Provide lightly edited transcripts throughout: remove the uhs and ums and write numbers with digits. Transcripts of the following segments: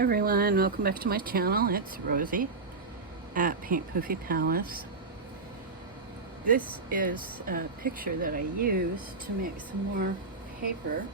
Everyone, welcome back to my channel. It's Rosie at Paint Poofy Palace. This is a picture that I used to make some more paper.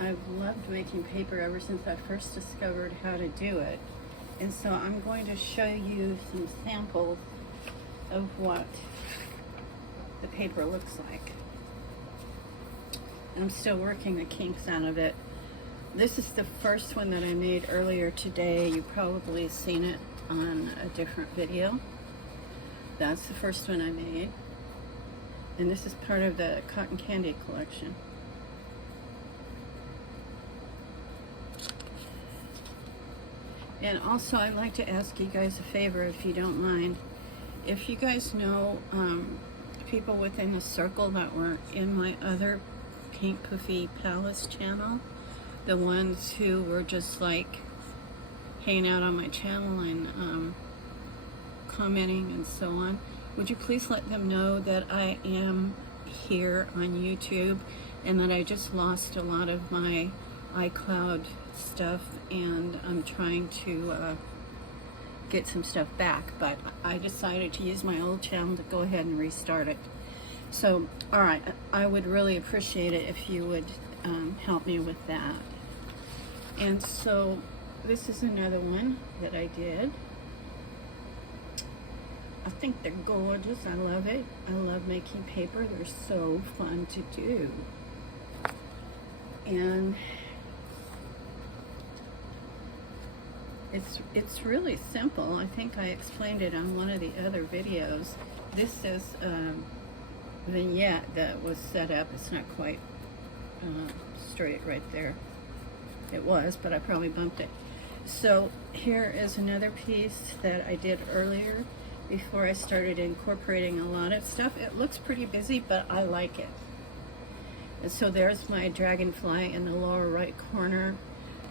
I've loved making paper ever since I first discovered how to do it, and so I'm going to show you some samples of what the paper looks like. I'm still working the kinks out of it. This is the first one that I made earlier today. You've probably seen it on a different video. That's the first one I made. And this is part of the cotton candy collection. And also I'd like to ask you guys a favor, if you don't mind. If you guys know people within the circle that were in my other Paint Poofy Palace channel, the ones who were just like hanging out on my channel and commenting and so on, would you please let them know that I am here on YouTube and that I just lost a lot of my iCloud stuff, and I'm trying to get some stuff back, but I decided to use my old channel to go ahead and restart it. So alright, I would really appreciate it if you would help me with that. And so this is another one that I did. I think they're gorgeous. I love it. I love making paper. They're so fun to do. And it's really simple. I think I explained it on one of the other videos. This is a vignette that was set up. It's not quite straight right there. It was, but I probably bumped it. So here is another piece that I did earlier before I started incorporating a lot of stuff. It looks pretty busy, but I like it. And so there's my dragonfly in the lower right corner,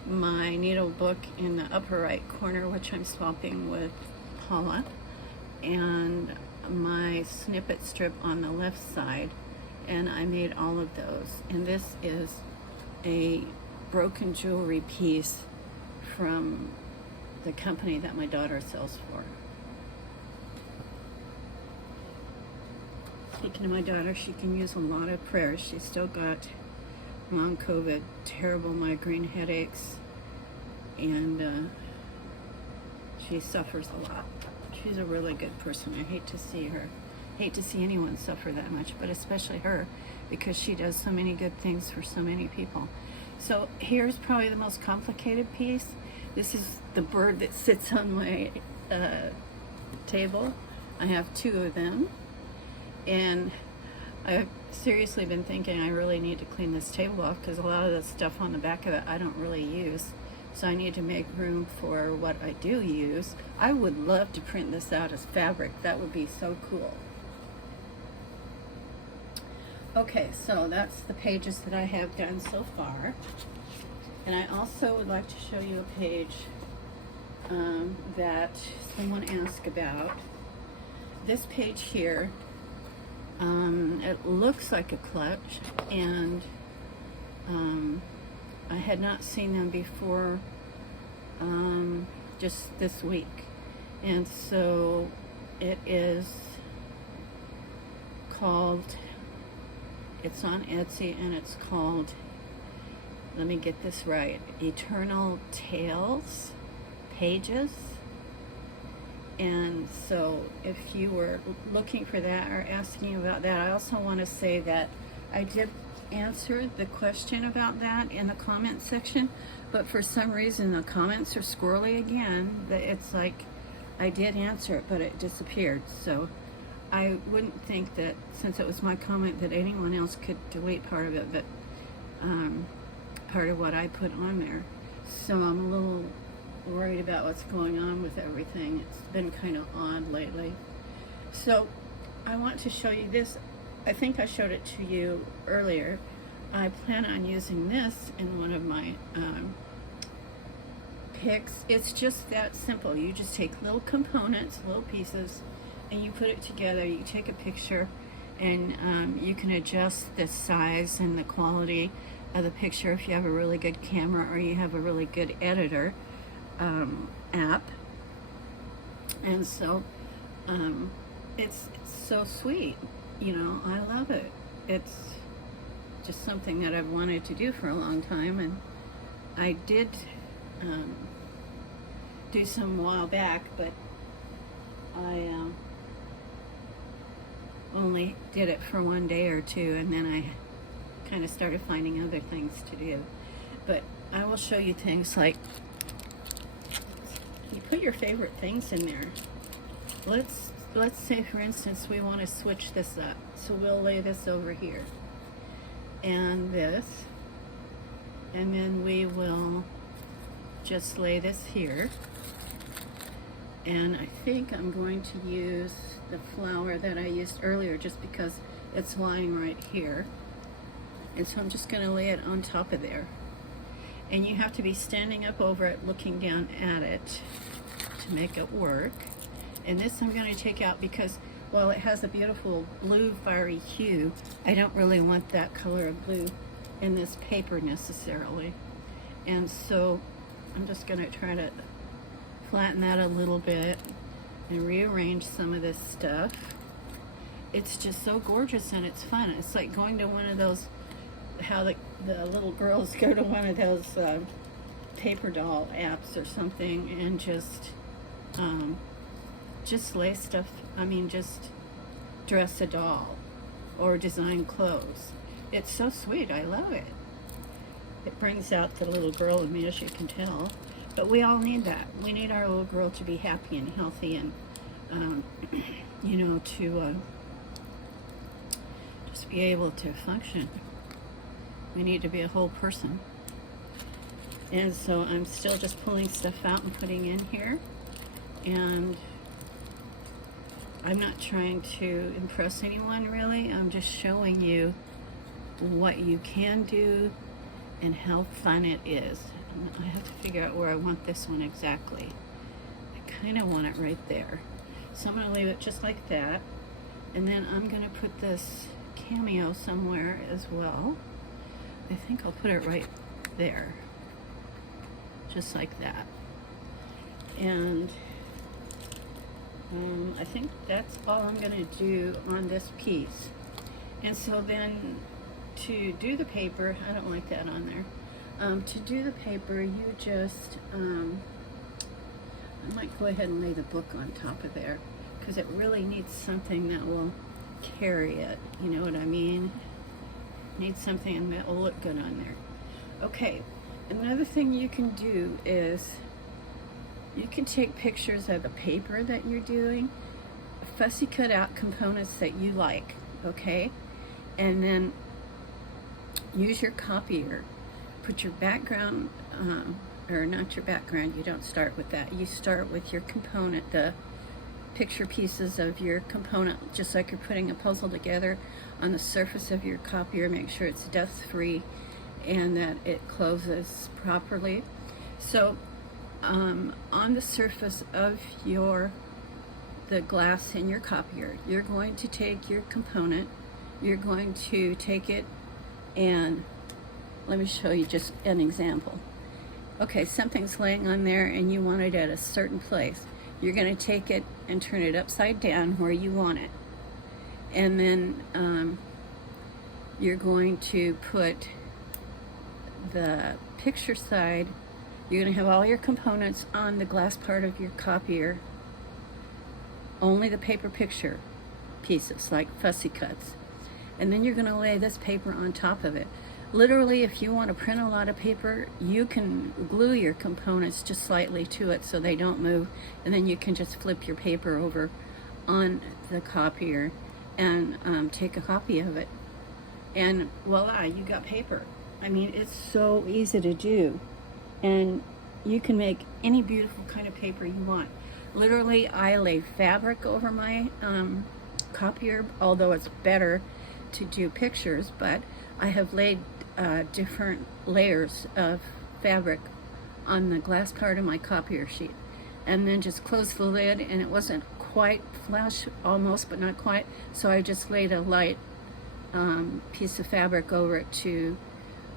my needle book in the upper right corner, which I'm swapping with Paula, and my snippet strip on the left side. And I made all of those. And this is a broken jewelry piece from the company that my daughter sells for. Speaking of my daughter, she can use a lot of prayers. She's still got long COVID, terrible migraine headaches, and she suffers a lot. She's a really good person. I hate to see her. Hate to see anyone suffer that much, but especially her, because she does so many good things for so many people. So here's probably the most complicated piece. This is the bird that sits on my table. I have two of them, and I've seriously been thinking I really need to clean this table off, because a lot of the stuff on the back of it I don't really use. So I need to make room for what I do use. I would love to print this out as fabric. That would be so cool. Okay, so that's the pages that I have done so far. And I also would like to show you a page that someone asked about. This page here, it looks like a clutch, and I had not seen them before just this week. And so it is called, it's on Etsy, and it's called, let me get this right, Eternal Tales Pages. And so if you were looking for that or asking about that, I also want to say that I did answer the question about that in the comment section, but for some reason the comments are squirrely again. It's like I did answer it, but it disappeared. So I wouldn't think that, since it was my comment, that anyone else could delete part of it, but part of what I put on there. So I'm a little worried about what's going on with everything. It's been kind of odd lately. So I want to show you this. I think I showed it to you earlier. I plan on using this in one of my picks. It's just that simple. You just take little components, little pieces, and you put it together. You take a picture, and you can adjust the size and the quality of the picture if you have a really good camera or you have a really good editor. app, and so it's so sweet. You know, I love it. It's just something that I've wanted to do for a long time, and I did do some a while back, but I only did it for one day or two, and then I kind of started finding other things to do. But I will show you things like, you put your favorite things in there. Let's say, for instance, we want to switch this up, so we'll lay this over here and this, and then we will just lay this here. And I think I'm going to use the flower that I used earlier just because it's lying right here. And so I'm just going to lay it on top of there. And you have to be standing up over it, looking down at it to make it work. And this I'm going to take out because while it has a beautiful blue fiery hue, I don't really want that color of blue in this paper necessarily. And so I'm just going to try to flatten that a little bit and rearrange some of this stuff. It's just so gorgeous and it's fun. It's like going to one of those, how the little girls go to one of those paper doll apps or something and just lay stuff, just dress a doll or design clothes. It's so sweet. I love it. It brings out the little girl in me, as you can tell. But we all need that. We need our little girl to be happy and healthy and, you know, to just be able to function. We need to be a whole person. And so I'm still just pulling stuff out and putting in here. And I'm not trying to impress anyone, really. I'm just showing you what you can do and how fun it is. I have to figure out where I want this one exactly. I kind of want it right there. So I'm going to leave it just like that. And then I'm going to put this cameo somewhere as well. I think I'll put it right there. Just like that. And I think that's all I'm going to do on this piece. And so then to do the paper, I don't like that on there. To do the paper, you just, I might go ahead and lay the book on top of there because it really needs something that will carry it. You know what I mean? Needs something that will look good on there. Okay, another thing you can do is you can take pictures of the paper that you're doing, fussy cut out components that you like, okay? And then use your copier. Put your background, or not your background, you don't start with that. You start with your component, the picture pieces of your component, just like you're putting a puzzle together on the surface of your copier. Make sure it's dust-free and that it closes properly. So on the surface of the glass in your copier, you're going to take your component, you're going to take it and let me show you just an example. Okay, something's laying on there and you want it at a certain place. You're going to take it and turn it upside down where you want it. And then you're going to put the picture side, you're going to have all your components on the glass part of your copier, only the paper picture pieces, like fussy cuts. And then you're going to lay this paper on top of it. Literally, if you want to print a lot of paper, you can glue your components just slightly to it so they don't move, and then you can just flip your paper over on the copier and take a copy of it. And voila, you got paper. I mean, it's so easy to do. And you can make any beautiful kind of paper you want. Literally, I lay fabric over my copier, although it's better to do pictures, but I have laid different layers of fabric on the glass part of my copier sheet, and then just closed the lid, and it wasn't quite flush, almost, but not quite, so I just laid a light piece of fabric over it to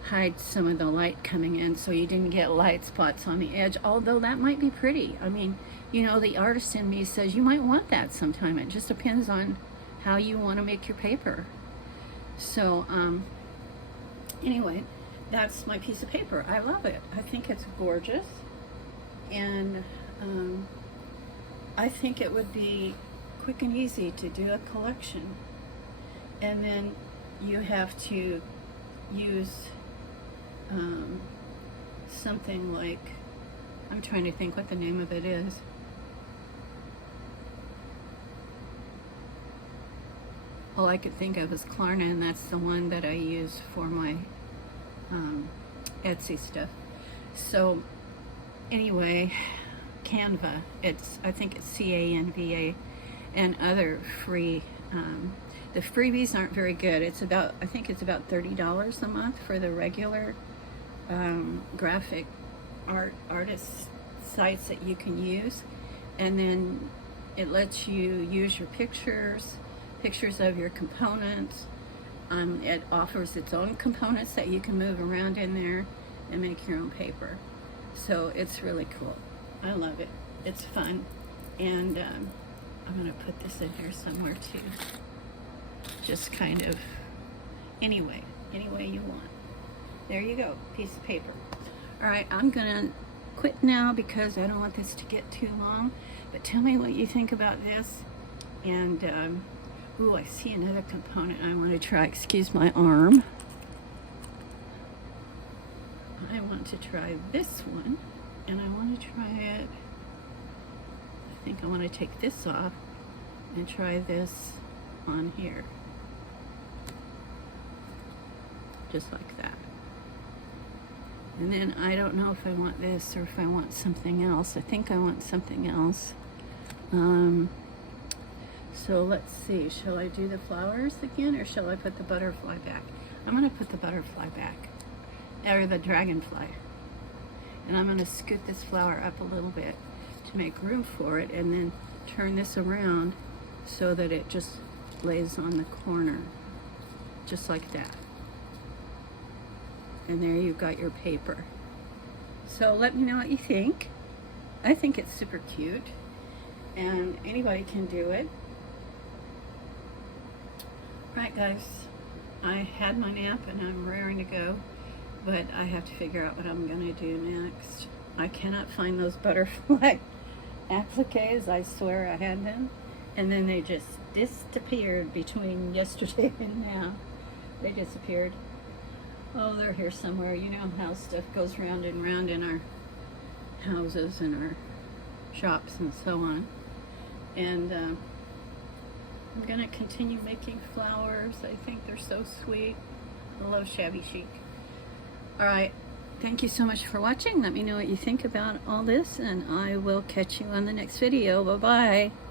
hide some of the light coming in so you didn't get light spots on the edge, although that might be pretty. I mean, you know, the artist in me says you might want that sometime. It just depends on how you want to make your paper. So anyway, that's my piece of paper. I love it. I think it's gorgeous, and I think it would be quick and easy to do a collection. And then you have to use something like, I'm trying to think what the name of it is. All I could think of is Klarna, and that's the one that I use for my Etsy stuff. So anyway, Canva, I think it's Canva, and other free, the freebies aren't very good. I think it's about $30 a month for the regular graphic artist sites that you can use, and then it lets you use your pictures of your components. It offers its own components that you can move around in there and make your own paper. So it's really cool. I love it. It's fun. And I'm going to put this in here somewhere too. Just kind of, any way you want. There you go, piece of paper. All right, I'm going to quit now because I don't want this to get too long. But tell me what you think about this. And, ooh, I see another component I want to try. Excuse my arm. I want to try this one, and I want to try it. I think I want to take this off and try this on here. Just like that. And then I don't know if I want this or if I want something else. I think I want something else. So let's see, shall I do the flowers again, or shall I put the butterfly back? I'm going to put the butterfly back, or the dragonfly. And I'm going to scoot this flower up a little bit to make room for it, and then turn this around so that it just lays on the corner, just like that. And there you've got your paper. So let me know what you think. I think it's super cute, and anybody can do it. Right, guys, I had my nap and I'm raring to go, but I have to figure out what I'm going to do next. I cannot find those butterfly appliques. I swear I had them, and then they just disappeared between yesterday and now. They disappeared. Oh, they're here somewhere. You know how stuff goes round and round in our houses and our shops and so on. And I'm going to continue making flowers. I think they're so sweet. I love Shabbychic. All right. Thank you so much for watching. Let me know what you think about all this, and I will catch you on the next video. Bye-bye.